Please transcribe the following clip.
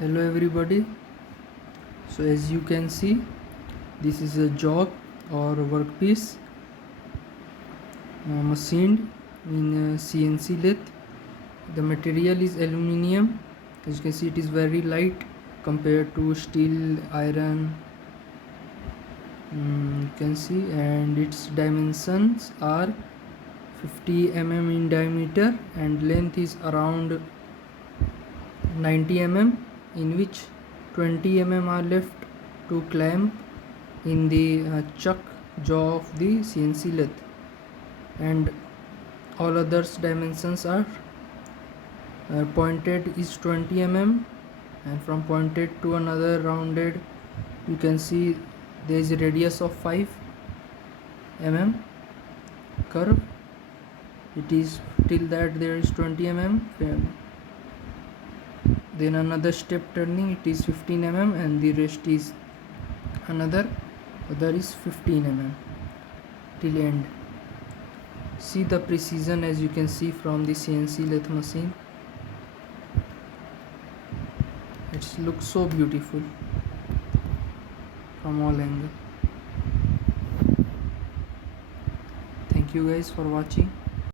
Hello everybody. So as you can see, this is a jog or workpiece machined in CNC lathe. The material is aluminium. As you can see, it is very light compared to steel, iron. You can see, and its dimensions are 50 mm in diameter and length is around 90 mm, in which 20 mm are left to clamp in the chuck jaw of the CNC lathe, and all others dimensions are pointed is 20 mm, and from pointed to another rounded you can see there is a radius of 5 mm curve. It is till that there is 20 mm, then another step turning it is 15 mm, and the rest is other is 15 mm till end. See the precision as you can see from the CNC lathe machine. It looks so beautiful from all angles. Thank you guys for watching.